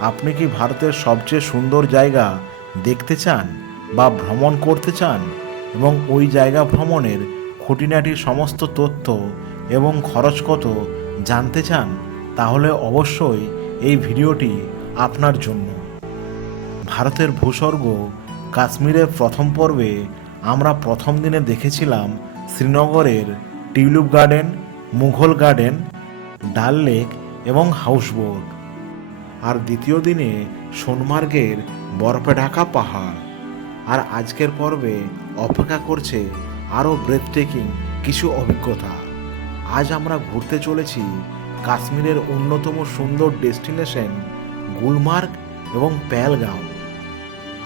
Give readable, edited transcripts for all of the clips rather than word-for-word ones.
আপনি কি ভারতের সবচেয়ে সুন্দর জায়গা দেখতে চান বা ভ্রমণ করতে চান এবং ওই জায়গা ভ্রমণের খুঁটিনাটি সমস্ত তথ্য এবং খরচ কত জানতে চান, তাহলে অবশ্যই এই ভিডিওটি আপনার জন্য। ভারতের ভূস্বর্গ কাশ্মীরের প্রথম পর্বে আমরা প্রথম দিনে দেখেছিলাম শ্রীনগরের টিউলিপ গার্ডেন, মুঘল গার্ডেন, ডাল লেক এবং হাউসবোট। আর দ্বিতীয় দিনে সোনমার্গের বরফে ঢাকা পাহাড়। আর আজকের পর্বে অপেক্ষা করছে আরও ব্রেথটেকিং কিছু অভিজ্ঞতা। আজ আমরা ঘুরতে চলেছি কাশ্মীরের অন্যতম সুন্দর ডেস্টিনেশন গুলমার্গ এবং পেহেলগাঁও।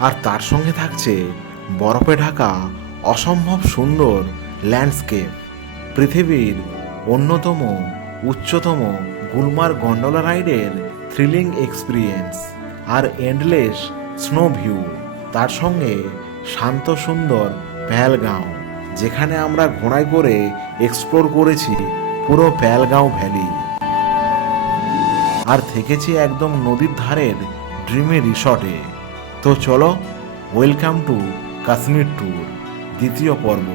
আর তার সঙ্গে থাকছে বরফে ঢাকা অসম্ভব সুন্দর ল্যান্ডস্কেপ, পৃথিবীর অন্যতম উচ্চতম গুলমার্গ গন্ডোলা রাইডের থ্রিলিং এক্সপিরিয়েন্স আর এন্ডলেস স্নো ভিউ। তার সঙ্গে শান্ত সুন্দর পেহেলগাঁও, যেখানে আমরা ঘোড়ায় করে এক্সপ্লোর করেছি পুরো পেহেলগাঁও ভ্যালি আর থেকেছি একদম নদীর ধারের ড্রিমি রিসর্টে। তো চলো, ওয়েলকাম টু কাশ্মীর ট্যুর দ্বিতীয় পর্ব।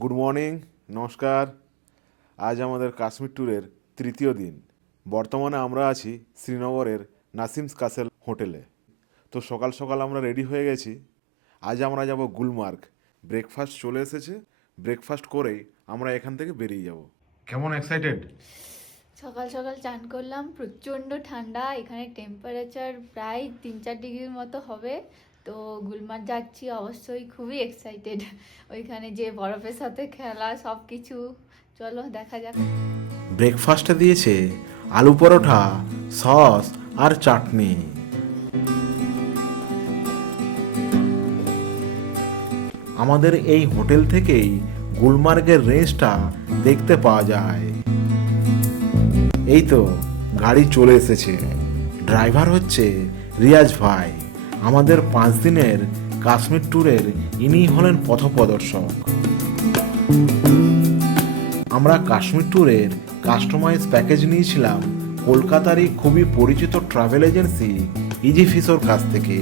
গুড মর্নিং, নমস্কার। আজ আমাদের কাশ্মীর ট্যুরের তৃতীয় দিন। বর্তমানে আমরা আছি শ্রীনগরের নাসিমস কাসেল হোটেলে। তো সকাল সকাল আমরা রেডি হয়ে গেছি। আজ আমরা যাব গুলমার্গ। ব্রেকফাস্ট চলে এসেছে, ব্রেকফাস্ট করেই আমরা এখান থেকে বেরিয়ে যাব। কেমন এক্সাইটেড? সকাল সকাল চান করলাম, প্রচণ্ড ঠান্ডা, এখানে টেম্পারেচার প্রায় 3-4 ডিগ্রির মতো হবে। তো গুলমার্গ যাচ্ছি, অবশ্যই খুবই এক্সাইটেড। ওইখানে যে বরফের সাথে খেলা সব কিছু, চলো দেখা যাক। ব্রেকফাস্টে দিয়েছে আলু পরোটা, সস আর চাটনি। আমাদের এই হোটেল থেকেই গুলমার্গের রেঞ্জটা দেখতে পাওয়া যায়। এই তো গাড়ি চলে এসেছে। ড্রাইভার হচ্ছে রিয়াজ ভাই। আমাদের 5 দিনের কাশ্মীর ট্যুরের ইনিই হলেন পথপ্রদর্শক। আমরা কাশ্মীর ট্যুরের কাস্টমাইজ প্যাকেজ নিয়েছিলাম কলকাতারই খুবই পরিচিত ট্রাভেল এজেন্সি ইজি ফিসোর কাছ থেকে।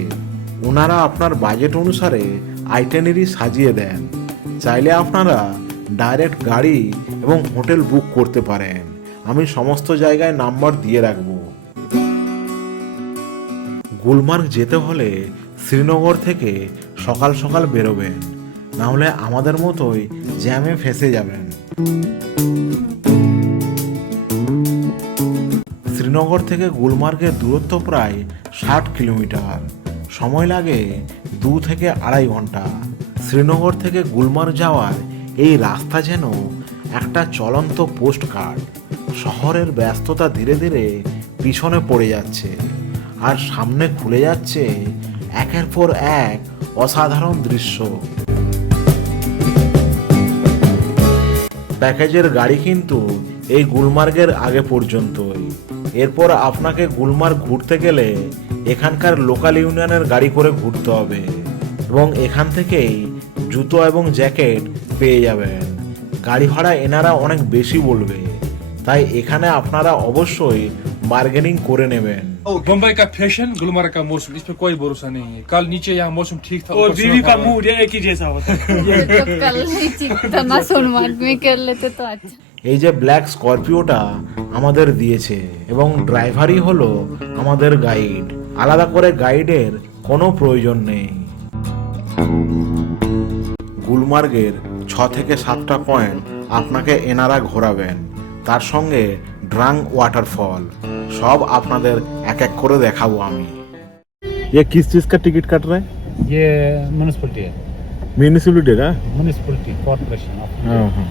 ওনারা আপনার বাজেট অনুসারে আইটেনারি সাজিয়ে দেন। চাইলে আপনারা ডাইরেক্ট গাড়ি এবং হোটেল বুক করতে পারেন। আমি সমস্ত জায়গায় নাম্বার দিয়ে রাখব। গুলমার্গ যেতে হলে শ্রীনগর থেকে সকাল সকাল বেরোবেন, নাহলে আমাদের মতোই জ্যামে ফেঁসে যাবেন। শ্রীনগর থেকে গুলমার্গের দূরত্ব প্রায় 60 কিলোমিটার। সময় লাগে 2 থেকে 2.5 ঘন্টা। শ্রীনগর থেকে গুলমার্গ যাওয়ার এই রাস্তা যেন একটা চলন্ত পোস্ট কার্ড। শহরের ব্যস্ততা ধীরে ধীরে পিছনে পড়ে যাচ্ছে আর সামনে খুলে যাচ্ছে একের পর এক অসাধারণ দৃশ্য। প্যাকেজের গাড়ি কিন্তু এই গুলমার্গের আগে পর্যন্তই। এরপর আপনাকে গুলমার্গ ঘুরতে গেলে এখানকার লোকাল ইউনিয়নের গাড়ি করে ঘুরতে হবে এবং এখান থেকেই জুতো এবং জ্যাকেট পেয়ে যাবেন। গাড়ি ভাড়া এনারা অনেক বেশি বলবে, তাই এখানে আপনারা অবশ্যই বার্গেনিং করে নেবেন। बम्बई का फैशन, गुलमर्ग का मौसम, इस पे कोई भरोसा नहीं है। कल नीचे यहाँ मौसम ठीक था और ऊपर बीवी सुबह का था। मूड एक ही जैसा होता है। तो कल ही चिंता ना सोनमार्ग में कर लेते तो अच्छा। এই যে ব্ল্যাক স্করপিওটা আমাদের দিয়েছে এবং ড্রাইভারই হলো আমাদের গাইড। আলাদা করে গাইডের কোনো প্রয়োজন নেই। গুলমার্গের 6 থেকে 7টা পয়েন্ট আপনাকে এনারা ঘোরাবেন। তার সঙ্গে ড্রাং ওয়াটারফল সব আপনাদের এক এক করে দেখাবো আমি। ये किस चीज का टिकट कट रहा है? ये म्यूनिसिपलिटी है, म्यूनिसिपलिटी का? म्यूनिसिपलिटी कॉर्पोरेशन ऑफ हाँ हाँ।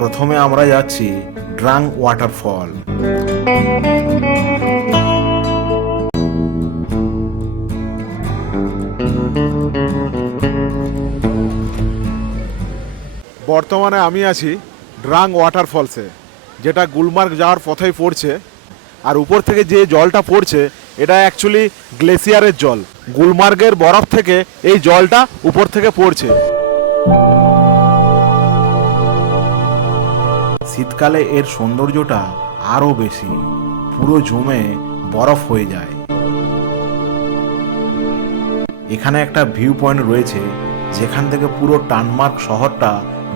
প্রথমে আমরা যাচ্ছি ড্রাং ওয়াটারফল। বর্তমানে আমি আছি ড্রাং ওয়াটারফলসে, যেটা গুলমার্গ যাওয়ার পথেই পড়ছে। আর উপর থেকে যে জলটা পড়ছে এটা অ্যাকচুয়ালি গ্লেসিয়ারের জল। গুলমার্গের বরফ থেকে এই জলটা উপর থেকে পড়ছে। শীতকালে এর সৌন্দর্যটা আরো বেশি, পুরো জমে বরফ হয়ে যায়। এখানে একটা ভিউ পয়েন্ট রয়েছে যেখান থেকে পুরো টানমার্ক শহরটা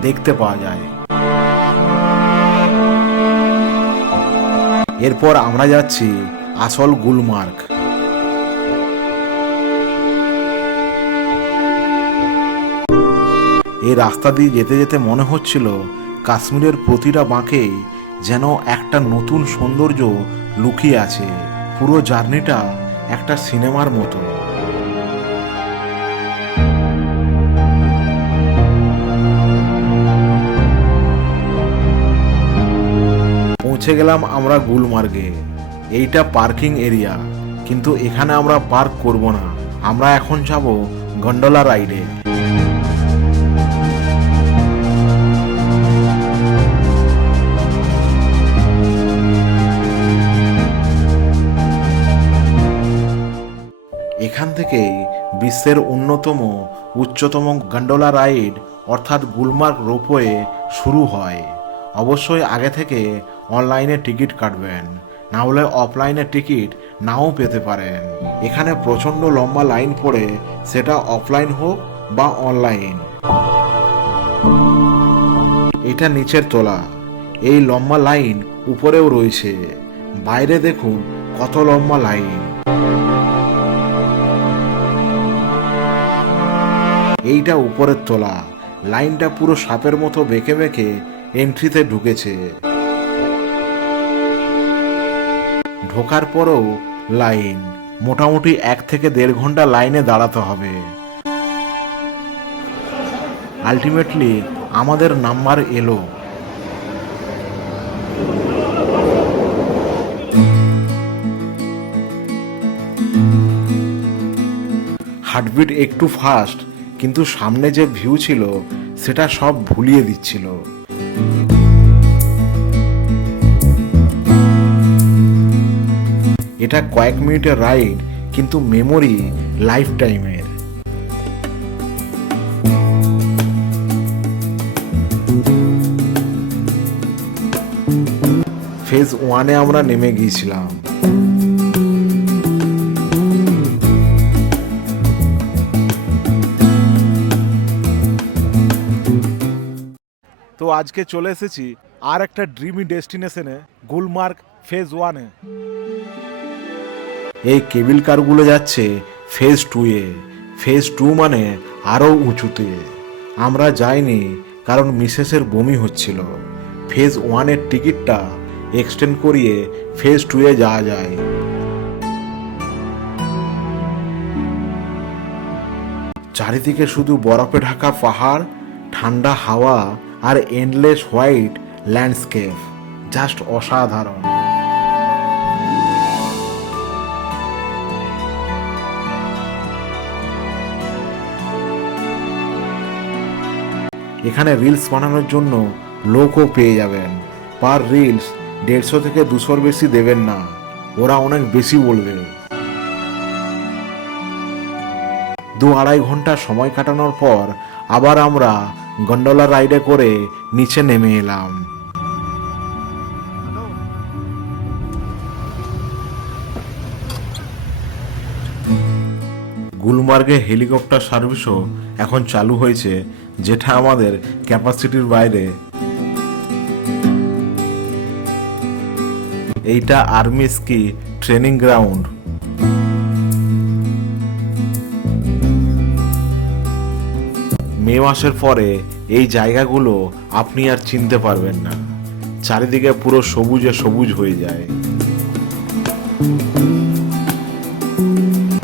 দেখতে পাওয়া যায়। এরপর আমরা যাচ্ছি আসল গুলমার্গ। এই রাস্তা দিয়ে যেতে যেতে মনে হচ্ছিল কাশ্মীরের প্রতিটা বাঁকে যেন একটা নতুন সৌন্দর্য লুকিয়ে আছে। পুরো জার্নিটা একটা সিনেমার মতো। পৌঁছে গেলাম আমরা গুলমার্গে। এইটা পার্কিং এরিয়া, কিন্তু এখানে আমরা পার্ক করব না। আমরা এখন যাব গন্ডোলা রাইডে। এখান থেকেই বিশ্বের অন্যতম উচ্চতম গন্ডোলা রাইড অর্থাৎ গুলমার্গ রোপওয়ে শুরু হয়। অবশ্যই আগে থেকে অনলাইনে টিকিট কাটবেন, না হলে অফলাইনে টিকিট নাও পেতে পারেন। এখানে প্রচণ্ড লম্বা লাইন পড়ে, সেটা অফলাইন হোক বা অনলাইন। এটা নিচের তলা, এই লম্বা লাইন উপরেও রয়েছে। বাইরে দেখুন কত লম্বা লাইন। এইটা উপরের তলা, লাইনটা পুরো সাপের মতো বেঁকে বেঁকে এন্ট্রিতে ঢুকেছে। ঢোকার পরেও লাইন, মোটামুটি 1 থেকে 1.5 ঘন্টা লাইনে দাঁড়াতে হবে। আলটিমেটলি আমাদের নাম্বার এলো। হার্টবিট একটু ফাস্ট, কিন্তু সামনে যে ভিউ ছিল সেটা সব ভুলিয়ে দিচ্ছিল। এটা কয়েক মিনিটের রাইড, কিন্তু মেমোরি লাইফ টাইমের। ফেজ 1-এ আমরা নেমে গিয়েছিলাম। তো আজকে চলে এসেছি আর একটা ড্রিমি ডেস্টিনেশনে, গুলমার্গ ফেজ 1-এ। এই কেবিল কারগুলো যাচ্ছে ফেজ 2-এ। ফেজ 2 মানে আরও উঁচুতে। আমরা যাইনি কারণ মিসেসের বমি হচ্ছিল। ফেজ 1-এর টিকিটটা এক্সটেন্ড করিয়ে ফেজ 2-এ যাওয়া যায়। চারিদিকে শুধু বরফে ঢাকা পাহাড়, ঠান্ডা হাওয়া আর এন্ডলেস হোয়াইট ল্যান্ডস্কেপ, জাস্ট অসাধারণ। এখানে রিলস বানানোর জন্য লোকও পেয়ে যাবেন। পার রিলস 150 থেকে 200-র বেশি দেবেন না, ওরা অনেক বেশি বলবে। 2-2.5 ঘন্টা সময় কাটানোর পর আবার আমরা গন্ডোলা রাইডে করে নিচে নেমে এলাম। গুলমার্গে হেলিকপ্টার সার্ভিসও এখন চালু হয়েছে, যেটা আমাদের ক্যাপাসিটির বাইরে। এইটা আর্মি স্কি ট্রেনিং গ্রাউন্ড। মে মাসের পরে এই জায়গাগুলো আপনি আর চিনতে পারবেন না। চারিদিকে পুরো সবুজে সবুজ হয়ে যায়।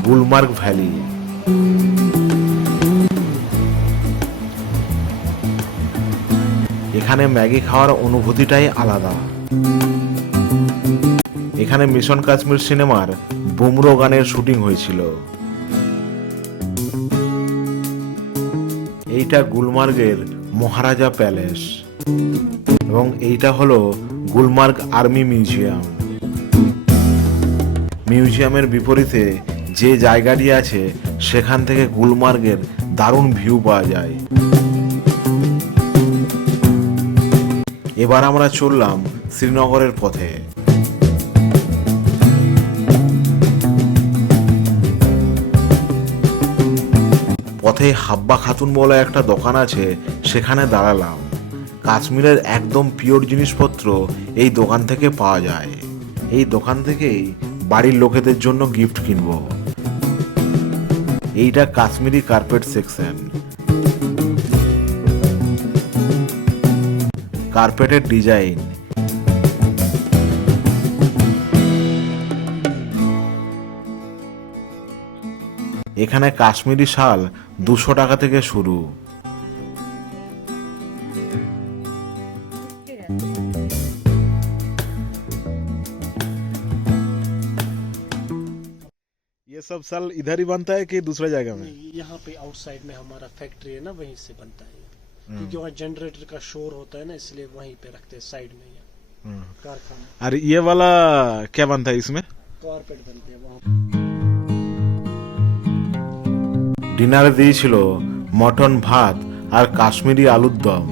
গুলমার্গ ভ্যালি। এখানে ম্যাগি খাওয়ার অনুভূতিটাই আলাদা। এখানে মিশন কাশ্মীর সিনেমার বুমরো গানের শুটিং হয়েছিল। এইটা গুলমার্গের মহারাজা প্যালেস এবং এইটা হলো গুলমার্গ আর্মি মিউজিয়াম। মিউজিয়ামের বিপরীতে যে জায়গাটি আছে সেখান থেকে গুলমার্গের দারুণ ভিউ পাওয়া যায়। এবার আমরা চললাম শ্রীনগরের পথে। পথে হাব্বা খাতুন বলে একটা দোকান আছে, সেখানে দাঁড়ালাম। কাশ্মীরের একদম পিওর জিনিসপত্র এই দোকান থেকে পাওয়া যায়। এই দোকান থেকেই বাড়ির লোকেদের জন্য গিফট কিনবো। এইটা কাশ্মীরি কার্পেট সেকশন। কার্পেটের ডিজাইন, এখানে কাশ্মীরি শাল 200 টাকা থেকে শুরু। ये सब साल इधर ही बनता है कि दूसरा जगह में? नहीं, यहाँ पे आउटसाइड में हमारा फैक्ट्री है ना, वहीं से बनता है ये। क्योंकि वहाँ जनरेटर का शोर होता है ना, इसलिए वहीं पे रखते हैं साइड में ये कारखाना। और ये वाला क्या बनता है इसमें? कारपेट बनते हैं वहाँ। ডিনারে দিয়েছিল মটন ভাত আর কাশ্মীরি আলুর দম।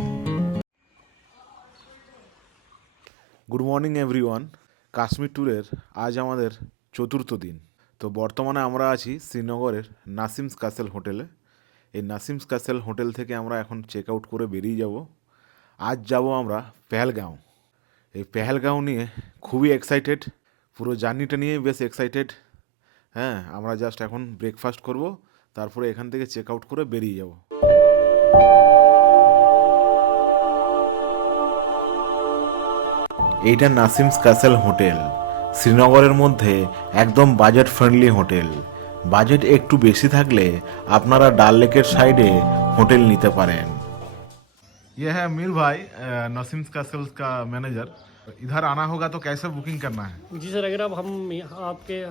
Good morning everyone. কাশ্মীর ট্যুরের আজ আমাদের 4র্থ দিন। তো বর্তমানে আমরা আছি শ্রীনগরের নাসিমস ক্যাসেল হোটেলে। এই নাসিমস ক্যাসেল হোটেল থেকে আমরা এখন চেক আউট করে বেরিয়ে যাব। আজ যাব আমরা পেহেলগাঁও। এই পেহেলগাঁও নিয়ে খুবই এক্সাইটেড, পুরো জার্নিটা নিয়ে বেশ এক্সাইটেড। হ্যাঁ, আমরা জাস্ট এখন ব্রেকফাস্ট করব, তারপরে এখান থেকে চেক আউট করে বেরিয়ে যাব। এইটা নাসিমস ক্যাসেল হোটেল, শ্রীনগরের মধ্যে একদম বাজেট ফ্রেন্ডলি হোটেল। বাজেট একটু বেশি থাকলে আপনারা ডাল লেকের সাইডে হোটেল নিতে পারেন। ये है मीर भाई, नासिम्स कैसल का मैनेजर। इधर आना होगा तो कैसे बुकिंग करना है? जी सर, अगर आप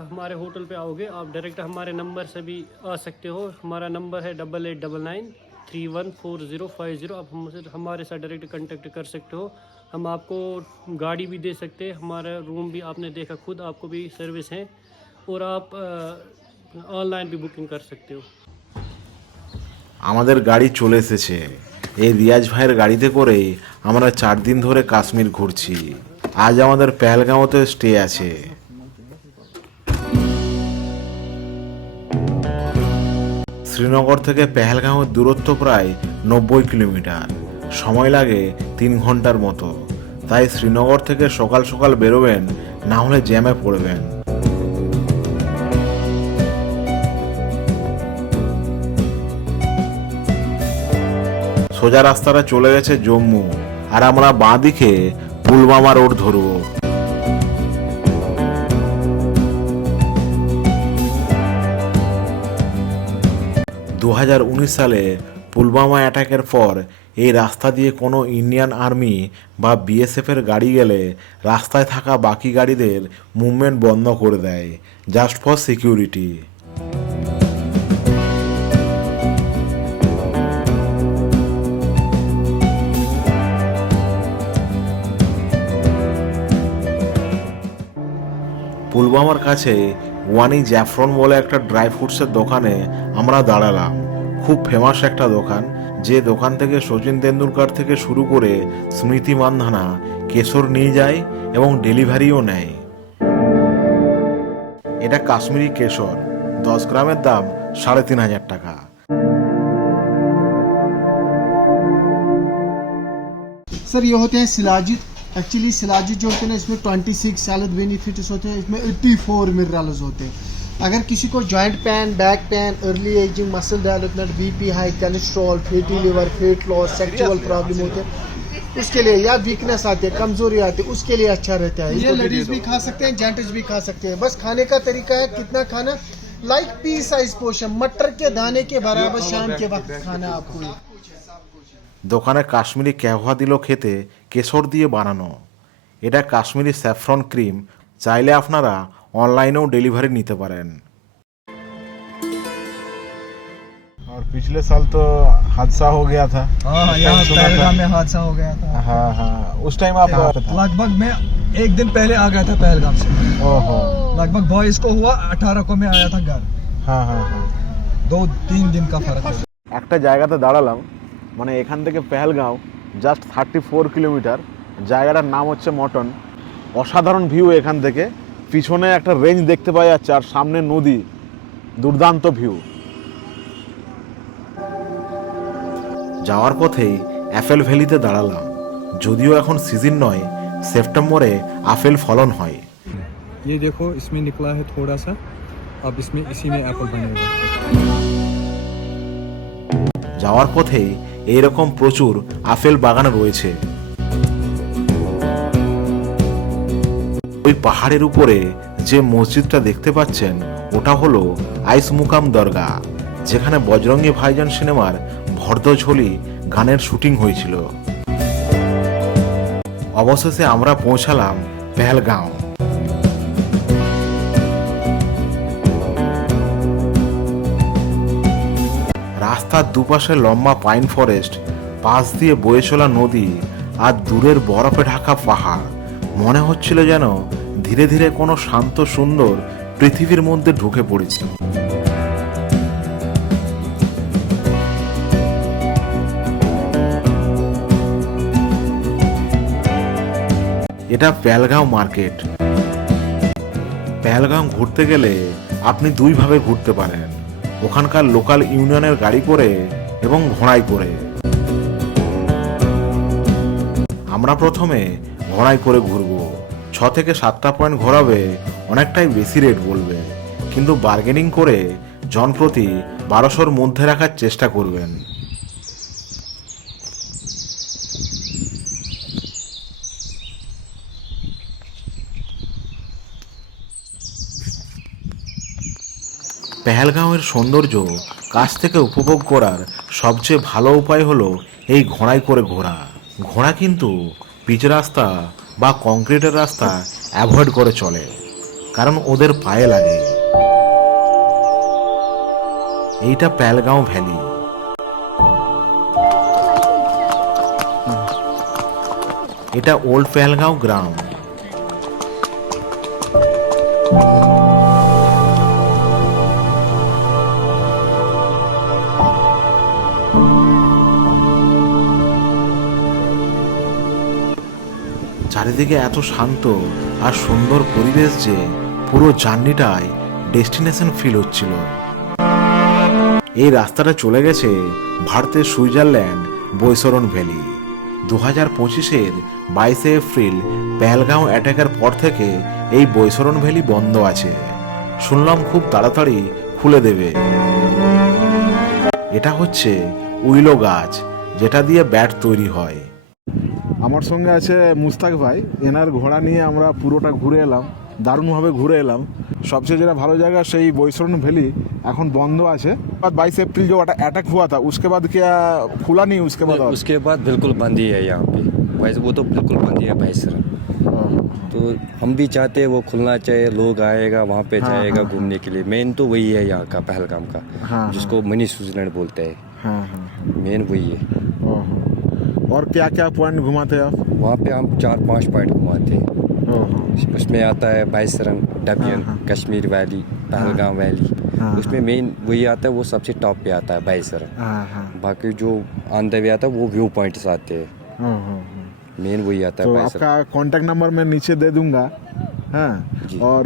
हमारे होटल पे आओगे, आप डायरेक्ट हमारे नंबर से भी आ सकते हो। हमारा नंबर है 8899314050। आप हमसे हमारे साथ डायरेक्ट कांटेक्ट कर सकते हो। हम आपको गाड़ी भी दे सकते हैं, हमारा रूम भी आपने देखा खुद, आपको भी सर्विस है, और आप ऑनलाइन भी बुकिंग कर सकते हो। আমাদের গাড়ি চলে এসেছে। এই রিয়াজ ভাইয়ের গাড়িতে করেই আমরা 4 দিন ধরে কাশ্মীর ঘুরছি। আজ আমাদের পেহেলগাঁওতে স্টে আছে। শ্রীনগর থেকে পেহেলগাঁওয়ের দূরত্ব প্রায় 90 কিলোমিটার, সময় লাগে 3 ঘন্টার মতো। তাই শ্রীনগর থেকে সকাল সকাল বেরোবেন, না হলে জ্যামে পড়বেন। সোজা রাস্তাটা চলে গেছে জম্মু, আর আমরা বাঁ দিকে পুলওয়ামা রোড ধরব। 2019 সালে পুলওয়ামা অ্যাটাকের পর এই রাস্তা দিয়ে কোনো ইন্ডিয়ান আর্মি বা বিএসএফের গাড়ি গেলে রাস্তায় থাকা বাকি গাড়িদের মুভমেন্ট বন্ধ করে দেয়, জাস্ট ফর সিকিউরিটি। পুলওয়ামার কাছে ওয়ানি জ্যাফরন বলে একটা ড্রাই ফ্রুটসের দোকানে আমরা দাঁড়ালাম। খুব ফেমাস একটা দোকান, যে দোকান থেকে সচিন তেন্ডুলকর থেকে শুরু করে স্মৃতি মান্ধানা কেশর নিয়ে যায় এবং ডেলিভারিও নেয়। এটা কাশ্মীরি কেশর, 10 গ্রামের দাম 3500 টাকা। सर ये होते हैं शिलाजित। एक्चुअली शिलाजित जो होते हैं ना, इसमें 26 हेल्थ बेनिफिट्स होते हैं, इसमें 84 मिनरल्स होते हैं। अगर किसी को joint pain, back pain, early ageing, muscle development, BP high, cholesterol, fatty liver, weight loss, sexual problem होते हैं, उसके लिए, या वीकनेस आते हैं, कमजोरी आती है, उसके लिए अच्छा रहता है। ये लेडीज भी खा सकते हैं, जेंट्स भी खा सकते हैं। बस खाने का तरीका है कितना खाना, लाइक पी साइज पोर्शन, मटर के दाने के बराबर शाम के वक्त खाना आपको। দোকানে কাশ্মীরি ক্যাভা দিল খেতে, কেশর দিয়ে বানানো। এটা কাশ্মীরি স্যাফরন ক্রিম, চাইলে আপনারা অনলাইনেও ডেলিভারি নিতে পারেন। और पिछले साल तो हादसा हो गया था। हाँ, यहाँ पहलगाम में हादसा हो गया था। हाँ हाँ, उस टाइम आप लगभग मैं 1 दिन पहले आ गया था पहलगाम से। ओहो, लगभग 22 को हुआ, 18 को मैं आया था घर। হ্যাঁ হ্যাঁ হ্যাঁ 2-3 दिन का फर्क है। একটা জায়গাতে দাঁড়ালাম, মানে এখান থেকে পেহেলগাঁও জাস্ট 34 কিলোমিটার। জায়গাটার নাম হচ্ছে মটন। অসাধারণ ভিউ এখান থেকে, পিছনে একটা রেঞ্জ দেখতে পাওয়া যাচ্ছে আর সামনে নদী, দুর্দান্ত ভিউ। যাওয়ার পথেই অ্যাপেল ভ্যালিতে দাঁড়ালাম। যদিও এখন সিজন নয়, সেপ্টেম্বরে আপেল ফলন হয়। ये देखो इसमें निकला है थोड़ा सा, अब इसमें इसी में एप्पल बनेगा। যাওয়ার পথে এইরকম প্রচুর আপেল বাগান রয়েছে। ওই পাহাড়ের উপরে যে মসজিদটা দেখতে পাচ্ছেন ওটা হলো আইস মুকাম দরগা, যেখানে বজরঙ্গী ভাইজান সিনেমার ভর্দঝোলি গানের শুটিং হয়েছিল। অবশেষে আমরা পৌঁছালাম পেহেলগাঁও। রাস্তার দুপাশে লম্বা পাইন ফরেস্ট, পাশ দিয়ে বয়ে চলা নদী আর দূরের বরফে ঢাকা পাহাড়। মনে হচ্ছিল যেন ধীরে ধীরে কোনো শান্ত সুন্দর পৃথিবীর মধ্যে ঢুকে পড়েছি। এটা পেহেলগাঁও মার্কেট। পেহেলগাঁও ঘুরতে গেলে আপনি দুইভাবে ঘুরতে পারেন, ওখানকার লোকাল ইউনিয়নের গাড়ি করে এবং ঘোড়ায় করে। আমরা প্রথমে ঘোড়ায় করে ঘুরবো। 6 থেকে 7টা পয়েন্ট ঘোরাবে, অনেকটাই বেশি রেট বলবে, কিন্তু বার্গেনিং করে জনপ্রতি 1200-র মধ্যে রাখার চেষ্টা করবেন। পেহেলগাঁওয়ের সৌন্দর্য কাছ থেকে উপভোগ করার সবচেয়ে ভালো উপায় হলো এই ঘোড়ায় করে ঘোরা। ঘোড়া কিন্তু পিচ রাস্তা বা কংক্রিটের রাস্তা অ্যাভয়েড করে চলে, কারণ ওদের পায়ে লাগে। এইটা পেহেলগাঁও ভ্যালি। এটা ওল্ড পেহেলগাঁও গ্রাম। চারিদিকে এত শান্ত আর সুন্দর পরিবেশ যে পুরো জার্নিটায় ডেস্টিনেশন ফিল হচ্ছিল। এই রাস্তাটা চলে গেছে ভারতের সুইজারল্যান্ড বৈশরণ ভ্যালি। 2025-এর 22 এপ্রিল পেহেলগাঁও অ্যাটাকের পর থেকে এই বৈশরণ ভ্যালি বন্ধ আছে। শুনলাম খুব তাড়াতাড়ি খুলে দেবে। এটা হচ্ছে উইলো গাছ, যেটা দিয়ে ব্যাট তৈরি হয়। আমার সঙ্গে আছে মুস্তাক ভাই, এনার ঘোড়া নিয়ে আমরা পুরোটা ঘুরে এলাম, দারুণভাবে ঘুরে এলাম। সবচেয়ে যেটা ভালো জায়গা সেই বৈশরণ ভ্যালি এখন বন্ধ আছে। 22 अप्रैल जो अटैक हुआ था उसके बाद क्या खुला नहीं? उसके बाद उसके बाद बिल्कुल बंद ही है यहाँ पे, वैसे वो तो बिल्कुल बंद ही है भाई सर। तो हम भी चाहते हैं वो खुलना चाहिए, लोग आएगा वहाँ पे जाएगा घूमने के लिए। मेन तो वही है यहाँ का पहलगाम का, जिसको मिनी स्विट्जरलैंड बोलते हैं। मेन वही है। और क्या क्या पॉइंट घुमाते हैं आप? वहाँ पे हम 4-5 पॉइंट घुमाते हैं। उसमें आता है बाईसरंग, डबियन, कश्मीर वैली, पहलगाम वैली। उसमें मेन वही आता है, वो सबसे टॉप पे आता है बाईसरंग। बाकी जो ऑन द वे आता है वो व्यू पॉइंट्स आते हैं। मेन वही आता है तो बाईसरंग। आपका कॉन्टैक्ट नंबर मैं नीचे दे दूंगा। হ্যাঁ, और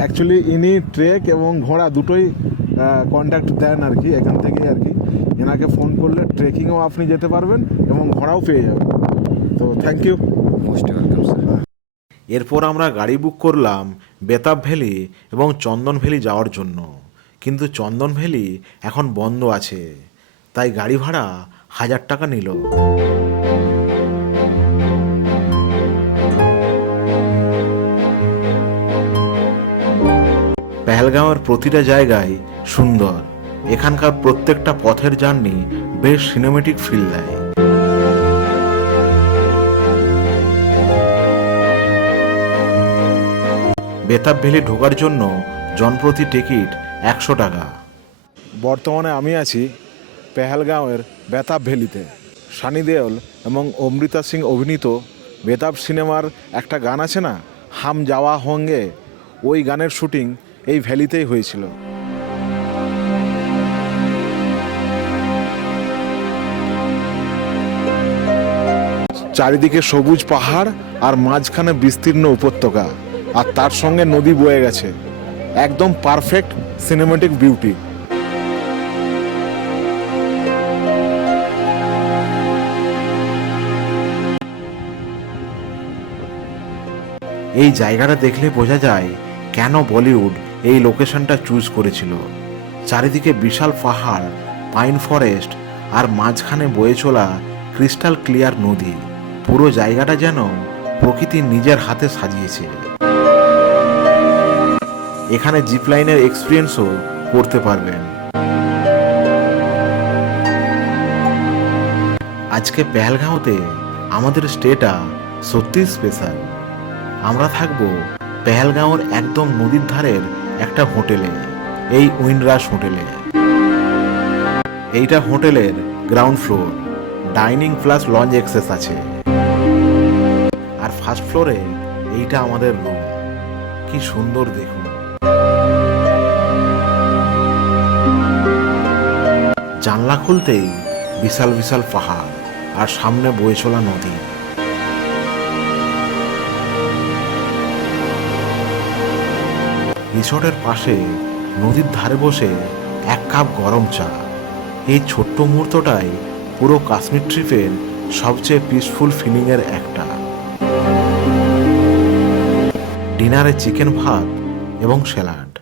অ্যাকচুয়ালি ইনি ট্রেক এবং ঘোড়া দুটোই কন্ট্যাক্ট দেন আর কি, এখান থেকেই আর কি। এনাকে ফোন করলে ট্রেকিংও আপনি যেতে পারবেন এবং ঘোড়াও পেয়ে যাবেন। তো thank you. Most welcome sir. এরপর আমরা গাড়ি বুক করলাম বেতাব ভ্যালি এবং চন্দন ভ্যালি যাওয়ার জন্য, কিন্তু চন্দন ভ্যালি এখন বন্ধ আছে, তাই গাড়ি ভাড়া 1000 টাকা নিল। পেহেলগাঁওয়ের প্রতিটা জায়গায় সুন্দর, এখানকার প্রত্যেকটা পথের জার্নি বেশ সিনেমেটিক ফিল দেয়। বেতাব ভ্যালি ঢোকার জন্য জনপ্রতি টিকিট 100 টাকা। বর্তমানে আমি আছি পেহেলগাঁওয়ের বেতাব ভ্যালিতে। সানি দেওল এবং অমৃতা সিং অভিনীত বেতাব সিনেমার একটা গান আছে না, হাম যাওয়া হোঙ্গে, ওই গানের শুটিং এই ভ্যালিতেই হয়েছিল। চারিদিকে সবুজ পাহাড় আর মাঝখানে বিস্তীর্ণ উপত্যকা, আর তার সঙ্গে নদী বয়ে গেছে। একদম পারফেক্ট সিনেমেটিক বিউটি। এই জায়গাটা দেখলে বোঝা যায় কেন বলিউড এই লোকেশনটা চুজ করেছিল। চারিদিকে বিশাল পাহাড়, পাইন ফরেস্ট, আর মাঝখানে বয়ে চলা ক্রিস্টাল ক্লিয়ার নদী। পুরো জায়গাটা যেন প্রকৃতি নিজের হাতে সাজিয়েছে। এখানে জিপ লাইনের এক্সপিরিয়েন্সও করতে পারবেন। আজকে পেহেলগাঁওতে আমাদের স্টেটা সত্যি স্পেশাল। আমরা থাকবো পেহেলগাঁওর একদম নদীর ধারের একটা হোটেলে, এই উইন্ডরাশ হোটেলে। এইটা হোটেলের ground floor, dining plus launch access আছে। আর ফার্স্ট ফ্লোরে এইটা আমাদের রুম। কি সুন্দর দেখুন। জানলা খুলতেই বিশাল বিশাল পাহাড় আর সামনে বয়ে চলা নদী। রিসোর্টের পাশে নদীর ধারে বসে এক কাপ গরম চা। এই ছোট্ট মুহূর্তটাই পুরো কাশ্মীর ট্রিপের সবচেয়ে পিসফুল ফিলিংয়ের একটা। ডিনারে চিকেন ভাত এবং স্যালাড।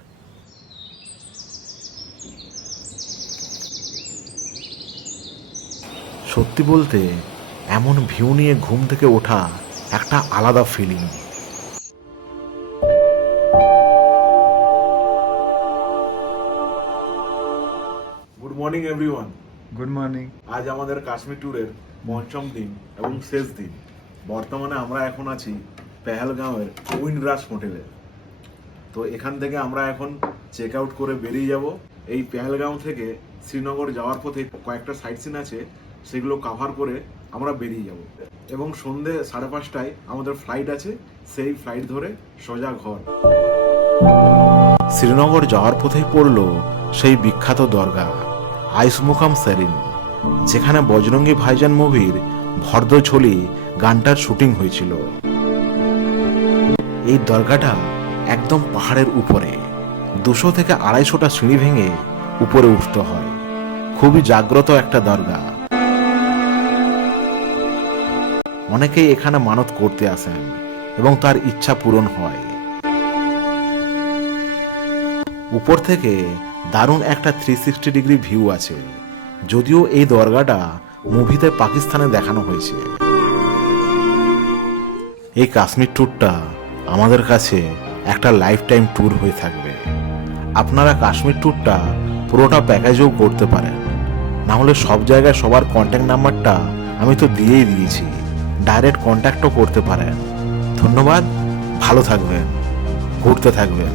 সত্যি বলতে এমন ভিউ নিয়ে ঘুম থেকে ওঠা একটা আলাদা feeling. Good morning everyone. Good morning. আজ আমাদের কাশ্মীর ট্যুরের পঞ্চম দিন এবং শেষ দিন। বর্তমানে আমরা এখন আছি পেহেলগাঁওয়ের উইন্ডরাশ হোটেলে। তো এখান থেকে আমরা এখন চেক আউট করে বেরিয়ে যাব। এই পেহেলগাঁও থেকে শ্রীনগর যাওয়ার পথে কয়েকটা সাইট সিন আছে, সেগুলো কভার করে আমরা বেরিয়ে যাব। এবং সন্ধে 5:30টায় আমাদের ফ্লাইট আছে, সেই ফ্লাইট ধরে সোজা ঘর। শ্রীনগর যাওয়ার পথেই পড়ল সেই বিখ্যাত দরগা আইসমুকাম সেরিন, যেখানে বজরঙ্গি ভাইজান মুভির ভর্দঝোলি গানটার শুটিং হয়েছিল। এই দরগাটা একদম পাহাড়ের উপরে, 200 থেকে 250টা সিঁড়ি ভেঙে উপরে উঠতে হয়। খুবই জাগ্রত একটা দরগা। অনেকেই এখানে মানত করতে আসেন এবং তার ইচ্ছা পূরণ হয়। উপর থেকে দারুণ একটা 360 ডিগ্রি ভিউ আছে। যদিও এই দরগাটা মুভিতে পাকিস্তানে দেখানো হয়েছে। এই কাশ্মীর ট্যুরটা আমাদের কাছে একটা লাইফ টাইম ট্যুর হয়ে থাকবে। আপনারা কাশ্মীর ট্যুরটা পুরোটা প্যাকেজও করতে পারেন, না হলে সব জায়গায় সবার কন্ট্যাক্ট নাম্বারটা আমি তো দিয়েই দিয়েছি, ডাইরেক্ট কন্ট্যাক্টও করতে পারেন। ধন্যবাদ, ভালো থাকবেন, ঘুরতে থাকবেন।